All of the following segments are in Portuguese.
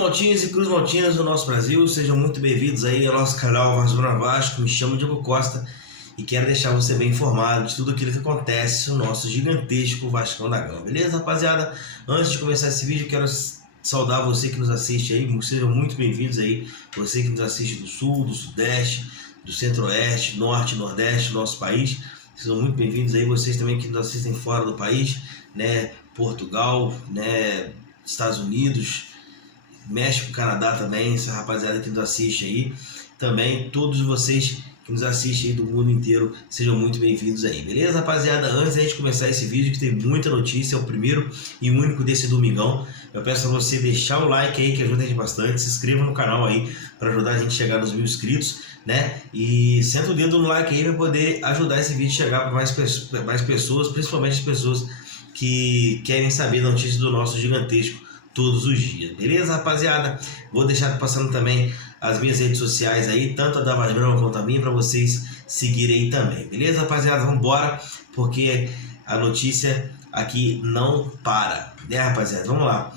Maltinhos e Cruz Maltinas do nosso Brasil, sejam muito bem-vindos aí ao nosso canal Varzona Vasco. Me chamo Diego Costa e quero deixar você bem informado de tudo aquilo que acontece no nosso gigantesco Vascão da Gama, beleza, rapaziada? Antes de começar esse vídeo, quero saudar você que nos assiste aí, sejam muito bem-vindos aí, você que nos assiste do Sul, do Sudeste, do Centro-Oeste, Norte, Nordeste do nosso país, sejam muito bem-vindos aí, vocês também que nos assistem fora do país, né, Portugal, né, Estados Unidos, México, Canadá também, essa rapaziada que nos assiste aí, também todos vocês que nos assistem aí do mundo inteiro, sejam muito bem-vindos aí, beleza, rapaziada? Antes da gente começar esse vídeo, que tem muita notícia, é o primeiro e único desse domingão, eu peço a você deixar o like aí, que ajuda a gente bastante, se inscreva no canal aí, para ajudar a gente a chegar nos 1000 inscritos, né, e senta o dedo no like aí para poder ajudar esse vídeo a chegar para mais pessoas, principalmente as pessoas que querem saber da notícia do nosso gigantesco todos os dias, beleza, rapaziada? Vou deixar passando também as minhas redes sociais aí, tanto a da Vasgrão quanto a minha, para vocês seguirem aí também, beleza, rapaziada? Vamos embora, porque a notícia aqui não para, né, rapaziada? Vamos lá.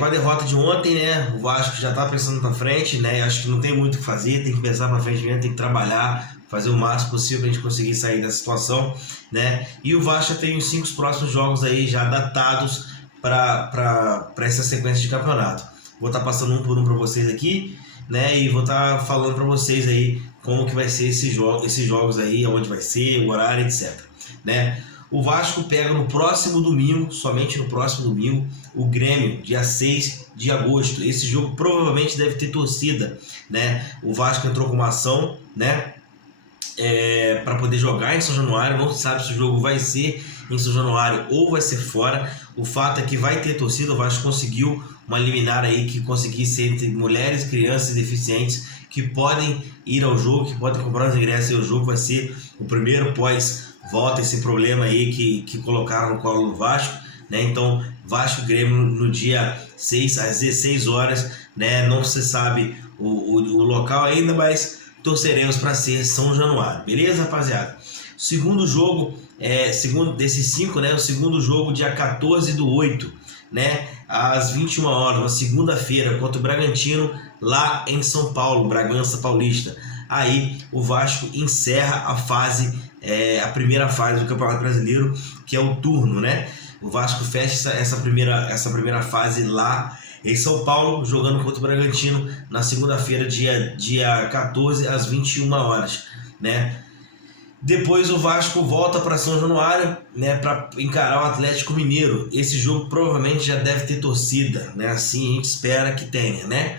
Com a derrota de ontem, né, o Vasco já tá pensando para frente, né, acho que não tem muito o que fazer, tem que pensar para frente mesmo, tem que trabalhar, fazer o máximo possível para a gente conseguir sair dessa situação, né, e o Vasco tem os 5 próximos jogos aí já datados para essa sequência de campeonato. Vou estar passando um por um para vocês aqui, né, e vou estar falando para vocês aí como que vai ser esses jogos aí, aonde vai ser, o horário, etc, né. O Vasco pega no próximo domingo, somente no próximo domingo, o Grêmio, dia 6 de agosto. Esse jogo provavelmente deve ter torcida, né? O Vasco entrou com uma ação, né, para poder jogar em São Januário. Não se sabe se o jogo vai ser em São Januário ou vai ser fora. O fato é que vai ter torcida. O Vasco conseguiu uma liminar aí que conseguisse ser entre mulheres, crianças e deficientes que podem ir ao jogo, que podem comprar os ingressos e o jogo vai ser o primeiro pós-volta, esse problema aí que colocaram no colo do Vasco, né? Então, Vasco e Grêmio no dia 6 às 16 horas, né? Não se sabe o local ainda, mas torceremos para ser São Januário, beleza, rapaziada? Segundo jogo, segundo desses 5, né? O segundo jogo, dia 14/8, né? Às 21 horas, uma segunda-feira, contra o Bragantino, lá em São Paulo, Bragança Paulista. Aí o Vasco encerra a primeira fase do Campeonato Brasileiro, que é o turno, né? O Vasco fecha essa primeira fase lá em São Paulo, jogando contra o Bragantino na segunda-feira, dia 14 às 21 horas, né? Depois o Vasco volta para São Januário, né, para encarar o Atlético Mineiro. Esse jogo provavelmente já deve ter torcida, né? Assim a gente espera que tenha, né?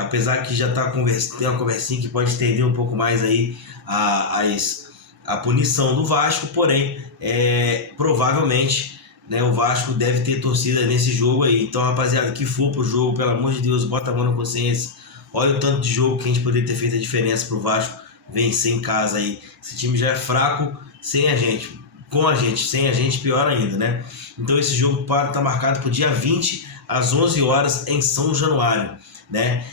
Apesar que já tem uma conversinha que pode estender um pouco mais aí a punição do Vasco, porém, provavelmente, né, o Vasco deve ter torcida nesse jogo aí. Então, rapaziada, que for pro jogo, pelo amor de Deus, bota a mão na consciência. Olha o tanto de jogo que a gente poderia ter feito a diferença pro Vasco vencer em casa aí. Esse time já é fraco sem a gente, com a gente, sem a gente pior ainda, né? Então esse jogo tá marcado pro dia 20 às 11 horas em São Januário, né?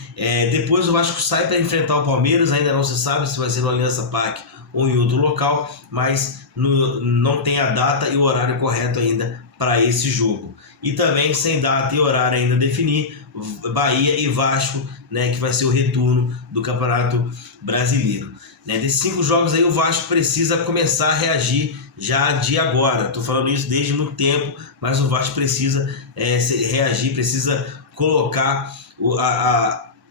Depois o Vasco sai para enfrentar o Palmeiras, ainda não se sabe se vai ser no Aliança Parque ou em outro local, mas não tem a data e o horário correto ainda para esse jogo. E também sem data e horário ainda definir, Bahia e Vasco, né, que vai ser o retorno do Campeonato Brasileiro, né? Desses 5 jogos aí o Vasco precisa começar a reagir já de agora. Estou falando isso desde muito tempo, mas o Vasco precisa reagir, precisa colocar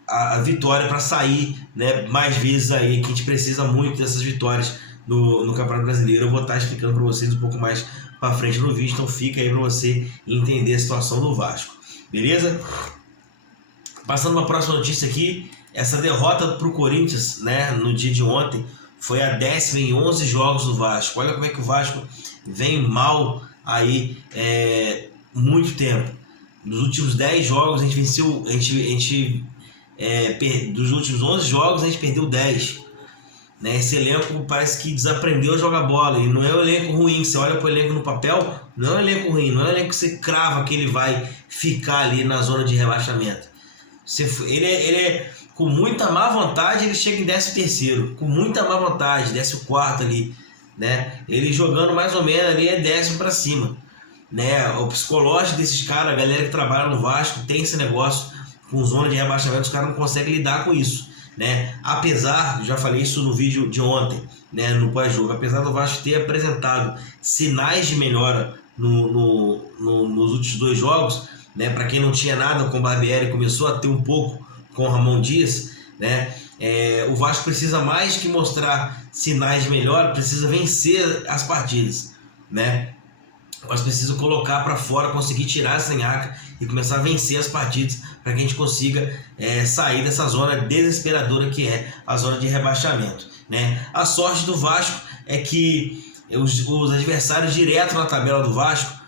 a vitória para sair, né, mais vezes aí, que a gente precisa muito dessas vitórias no Campeonato Brasileiro. Eu vou estar explicando para vocês um pouco mais para frente no vídeo, então fica aí para você entender a situação do Vasco, beleza? Passando para a próxima notícia aqui, essa derrota para o Corinthians, né, no dia de ontem, foi a 10ª em 11 jogos do Vasco. Olha como é que o Vasco vem mal aí muito tempo. Nos últimos 10 jogos a gente venceu, dos últimos 11 jogos a gente perdeu 10. Né? Esse elenco parece que desaprendeu a jogar bola, e não é um elenco ruim. Você olha para o elenco no papel, não é um elenco ruim, não é um elenco que você crava que ele vai ficar ali na zona de rebaixamento. Ele com muita má vontade, ele chega em 13º, com muita má vontade, 14º ali, né? Ele jogando mais ou menos ali 10º para cima, né? O psicológico desses caras, a galera que trabalha no Vasco, tem esse negócio com zona de rebaixamento, os caras não conseguem lidar com isso, né? Apesar, já falei isso no vídeo de ontem, né, no pós-jogo, apesar do Vasco ter apresentado sinais de melhora nos últimos 2 jogos, né, para quem não tinha nada com o Barbieri, começou a ter um pouco com o Ramon Dias, né, o Vasco precisa mais que mostrar sinais de melhora, precisa vencer as partidas, né? Mas precisa colocar para fora, conseguir tirar essa nhaca e começar a vencer as partidas para que a gente consiga sair dessa zona desesperadora que é a zona de rebaixamento, né? A sorte do Vasco é que os adversários diretos na tabela do Vasco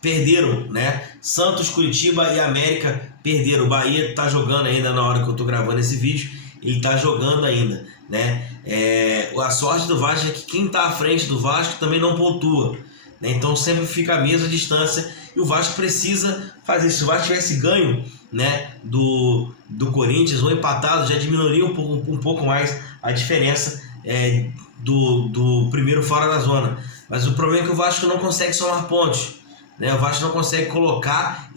perderam, né? Santos, Curitiba e América perderam. O Bahia está jogando ainda na hora que eu estou gravando esse vídeo, ele está jogando ainda, né? A sorte do Vasco é que quem está à frente do Vasco também não pontua, né? Então sempre fica a mesma distância e o Vasco precisa fazer isso. Se o Vasco tivesse ganho, né, do Corinthians ou empatado, já diminuiria um pouco mais a diferença do primeiro fora da zona. Mas o problema é que o Vasco não consegue somar pontos, né? O Vasco não consegue colocar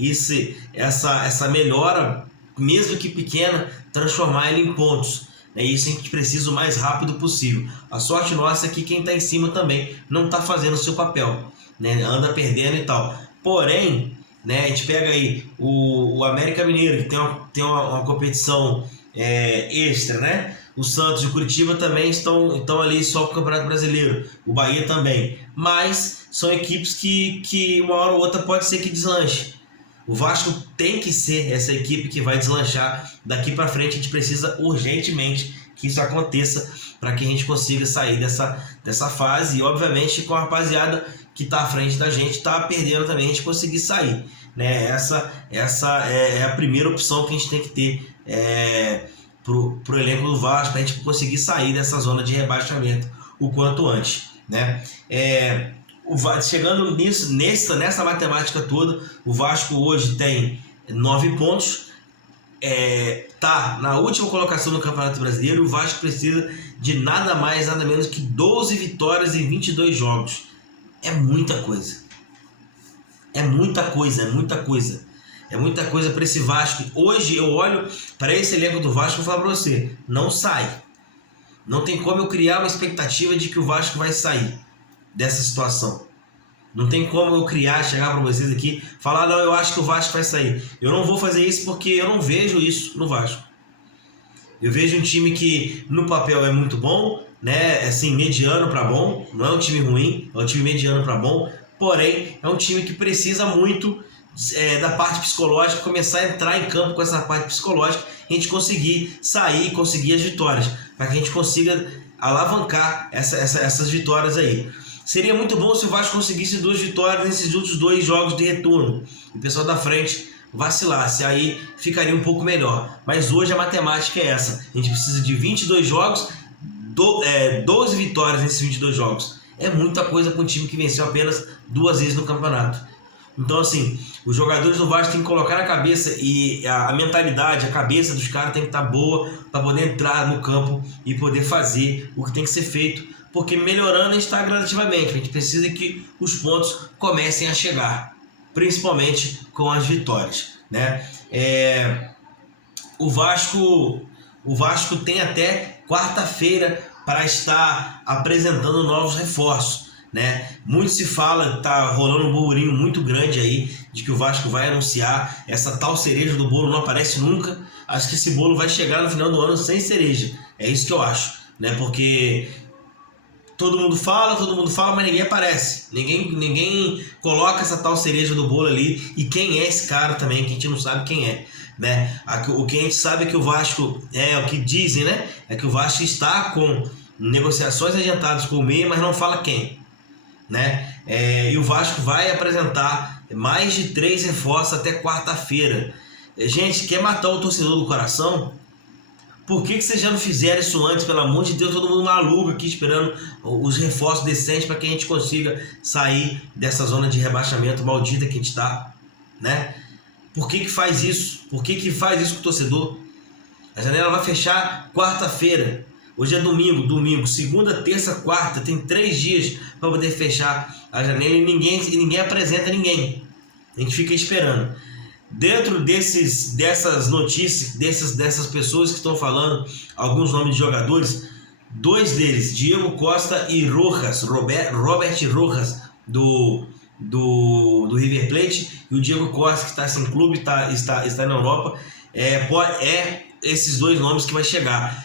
essa melhora, mesmo que pequena, transformar ele em pontos. É isso que a gente precisa o mais rápido possível. A sorte nossa é que quem está em cima também não está fazendo o seu papel, né? Anda perdendo e tal. Porém, né, a gente pega aí o América Mineiro, que tem uma competição extra, né? O Santos e o Curitiba também estão ali só para o Campeonato Brasileiro. O Bahia também. Mas são equipes que uma hora ou outra pode ser que deslanche. O Vasco tem que ser essa equipe que vai deslanchar daqui para frente. A gente precisa urgentemente que isso aconteça para que a gente consiga sair dessa fase. E, obviamente, com a rapaziada que está à frente da gente, está perdendo também, a gente conseguir sair, né? Essa é a primeira opção que a gente tem que ter pro elenco do Vasco, para a gente conseguir sair dessa zona de rebaixamento o quanto antes, né? Chegando nessa matemática toda, o Vasco hoje tem 9 pontos, tá na última colocação no Campeonato Brasileiro. O Vasco precisa de nada mais, nada menos que 12 vitórias em 22 jogos. É muita coisa. É muita coisa para esse Vasco. Hoje eu olho para esse elenco do Vasco e falo para você, não sai. Não tem como eu criar uma expectativa de que o Vasco vai sair dessa situação. Não tem como eu chegar para vocês aqui, falar, não, eu acho que o Vasco vai sair. Eu não vou fazer isso porque eu não vejo isso no Vasco. Eu vejo um time que no papel é muito bom, né? Assim, mediano para bom, não é um time ruim, é um time mediano para bom, porém é um time que precisa muito da parte psicológica, começar a entrar em campo com essa parte psicológica, a gente conseguir sair, conseguir as vitórias, para que a gente consiga alavancar essas vitórias aí. Seria muito bom se o Vasco conseguisse 2 vitórias nesses últimos 2 jogos de retorno. O pessoal da frente vacilasse, aí ficaria um pouco melhor. Mas hoje a matemática é essa. A gente precisa de 22 jogos, 12 vitórias nesses 22 jogos. É muita coisa para um time que venceu apenas 2 vezes no campeonato. Então, assim, os jogadores do Vasco têm que colocar na cabeça e a mentalidade, a cabeça dos caras tem que estar boa para poder entrar no campo e poder fazer o que tem que ser feito. Porque melhorando a gente está gradativamente, a gente precisa que os pontos comecem a chegar, principalmente com as vitórias, né? O Vasco tem até quarta-feira para estar apresentando novos reforços, né? Muito se fala, tá rolando um burburinho muito grande aí de que o Vasco vai anunciar essa tal cereja do bolo, não aparece nunca. Acho que esse bolo vai chegar no final do ano sem cereja, é isso que eu acho, né? Porque todo mundo fala, mas ninguém aparece. Ninguém coloca essa tal cereja do bolo ali. E quem é esse cara também, que a gente não sabe quem é, né? O que a gente sabe é que o Vasco, o que dizem, né? É que o Vasco está com negociações adiantadas com o meia, mas não fala quem, né? E o Vasco vai apresentar mais de 3 reforços até quarta-feira. Gente, quer matar o torcedor do coração? Por que vocês já não fizeram isso antes? Pelo amor de Deus, todo mundo maluco aqui esperando os reforços decentes para que a gente consiga sair dessa zona de rebaixamento maldita que a gente está, né? Por que faz isso? Por que faz isso com o torcedor? A janela vai fechar quarta-feira. Hoje é domingo, segunda, terça, quarta. Tem 3 dias para poder fechar a janela e ninguém apresenta ninguém. A gente fica esperando. Dentro dessas notícias, dessas pessoas que estão falando alguns nomes de jogadores, dois deles, Diego Costa e Rojas, Robert Rojas, do River Plate, e o Diego Costa, que está sem clube, está na Europa, esses dois nomes que vai chegar.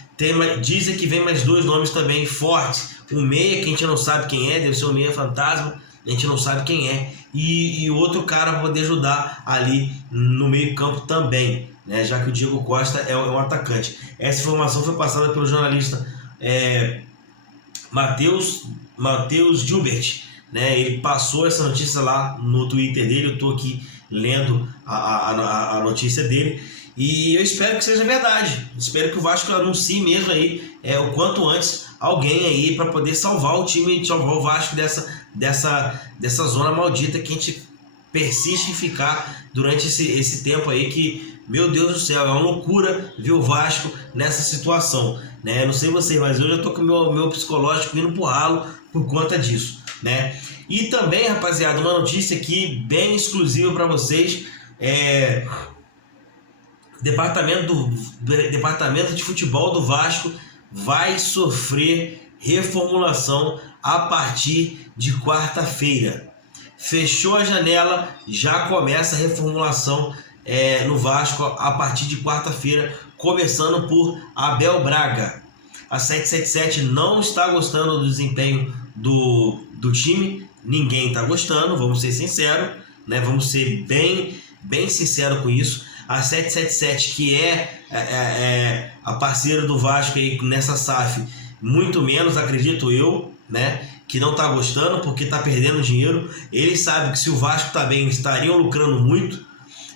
Dizem que vem mais dois nomes também fortes, um meia que a gente não sabe quem é, deve ser um meia fantasma, a gente não sabe quem é, e outro cara para poder ajudar ali no meio campo também, né, já que o Diego Costa é um atacante. Essa informação foi passada pelo jornalista Matheus Gilbert, né? Ele passou essa notícia lá no Twitter dele, eu estou aqui lendo a notícia dele, e eu espero que seja verdade. Espero que o Vasco anuncie mesmo aí o quanto antes alguém aí para poder salvar o time, salvar o Vasco dessa zona maldita que a gente persiste em ficar durante esse tempo aí, que, meu Deus do céu, é uma loucura ver o Vasco nessa situação, né? Eu não sei vocês, mas hoje eu tô com o meu psicológico indo pro ralo por conta disso, né? E também, rapaziada, uma notícia aqui bem exclusiva para vocês, Departamento de Futebol do Vasco vai sofrer reformulação a partir de quarta-feira. Fechou a janela, já começa a reformulação no Vasco a partir de quarta-feira, começando por Abel Braga. A 777 não está gostando do desempenho do time, ninguém está gostando, vamos ser sinceros, né? Vamos ser bem sinceros com isso. A 777, que é a parceira do Vasco aí nessa SAF, muito menos, acredito eu, né? Que não está gostando porque está perdendo dinheiro. Eles sabem que se o Vasco está bem, eles estariam lucrando muito.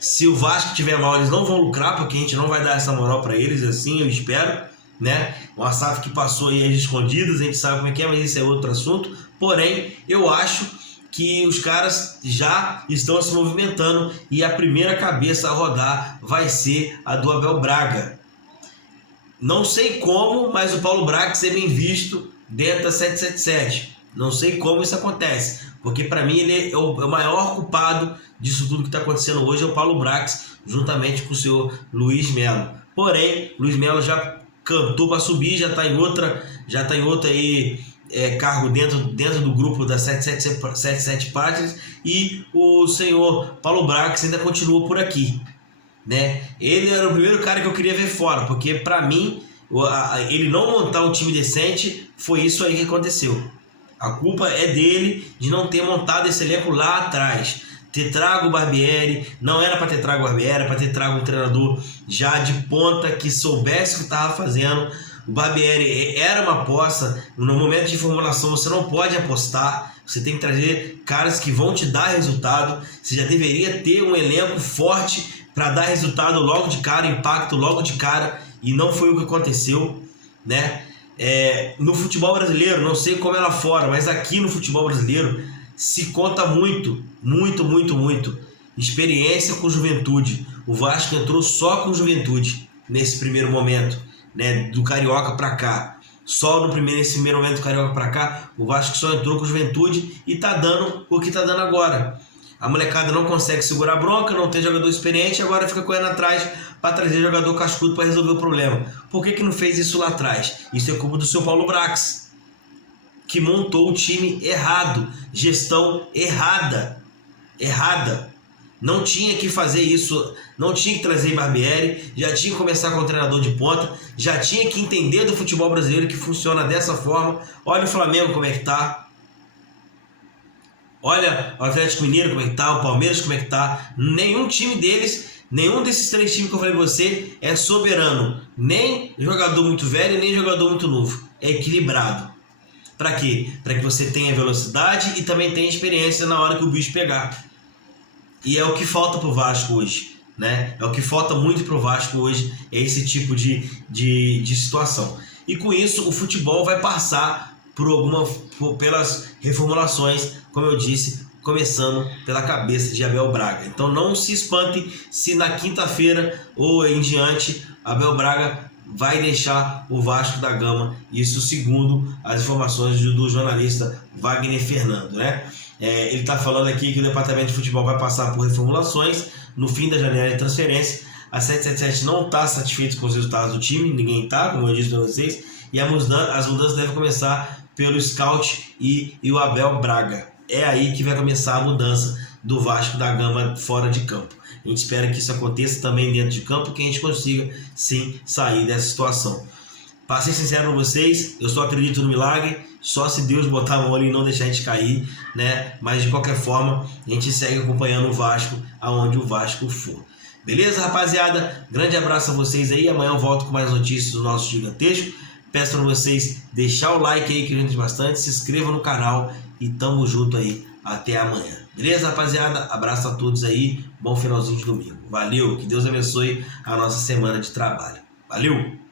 Se o Vasco estiver mal, eles não vão lucrar, porque a gente não vai dar essa moral para eles, assim eu espero, né? Uma SAF que passou aí às escondidas, a gente sabe como é que é, mas esse é outro assunto. Porém, eu acho que os caras já estão se movimentando e a primeira cabeça a rodar vai ser a do Abel Braga. Não sei como, mas o Paulo Brax é bem visto dentro da 777. Não sei como isso acontece, porque para mim ele é o maior culpado disso tudo que está acontecendo hoje, é o Paulo Brax, juntamente com o senhor Luiz Melo. Porém, Luiz Melo já cantou para subir, já está em outra aí, cargo dentro do grupo da 77 Páginas, e o senhor Paulo Brax ainda continua por aqui, né? Ele era o primeiro cara que eu queria ver fora, porque para mim ele não montar um time decente foi isso aí que aconteceu. A culpa é dele de não ter montado esse elenco lá atrás, ter trago o Barbieri. Não era para ter trago o Barbieri, era para ter trago um treinador já de ponta que soubesse o que estava fazendo. O Barbieri era uma aposta. No momento de formulação você não pode apostar, você tem que trazer caras que vão te dar resultado. Você já deveria ter um elenco forte para dar resultado logo de cara, impacto logo de cara, e não foi o que aconteceu, né? No futebol brasileiro, não sei como é lá fora, mas aqui no futebol brasileiro se conta muito experiência com juventude. O Vasco entrou só com juventude nesse primeiro momento, né, do Carioca para cá. Nesse primeiro momento do Carioca para cá, o Vasco só entrou com juventude e tá dando o que tá dando agora. A molecada não consegue segurar a bronca, não tem jogador experiente, agora fica correndo atrás para trazer jogador cascudo para resolver o problema. Por que não fez isso lá atrás? Isso é culpa do seu Paulo Brax, que montou o time errado, gestão errada. Não tinha que fazer isso, não tinha que trazer Barbieri, já tinha que começar com o treinador de ponta, já tinha que entender do futebol brasileiro que funciona dessa forma. Olha o Flamengo como é que tá. Olha o Atlético Mineiro como é que tá, o Palmeiras como é que tá. Nenhum desses três times que eu falei pra você é soberano. Nem jogador muito velho, nem jogador muito novo. É equilibrado. Para quê? Para que você tenha velocidade e também tenha experiência na hora que o bicho pegar. E é o que falta pro Vasco hoje, né? É o que falta muito pro Vasco hoje, é esse tipo de situação. E com isso o futebol vai passar pelas reformulações, como eu disse, começando pela cabeça de Abel Braga. Então não se espante se na quinta-feira ou em diante Abel Braga vai deixar o Vasco da Gama, isso segundo as informações do jornalista Wagner Fernando, né? Ele está falando aqui que o departamento de futebol vai passar por reformulações no fim da janela de transferência. A 777 não está satisfeita com os resultados do time, ninguém está, como eu disse para vocês, e as mudanças devem começar pelo Scout e o Abel Braga. É aí que vai começar a mudança do Vasco da Gama fora de campo. A gente espera que isso aconteça também dentro de campo, que a gente consiga sim sair dessa situação. Para ser sincero com vocês, eu só acredito no milagre, só se Deus botar a mão ali e não deixar a gente cair, né? Mas de qualquer forma, a gente segue acompanhando o Vasco aonde o Vasco for. Beleza, rapaziada? Grande abraço a vocês aí. Amanhã eu volto com mais notícias do nosso gigantesco. Peço para vocês deixar o like aí que ajuda bastante, se inscreva no canal e tamo junto aí. Até amanhã. Beleza, rapaziada? Abraço a todos aí. Bom finalzinho de domingo. Valeu, que Deus abençoe a nossa semana de trabalho. Valeu!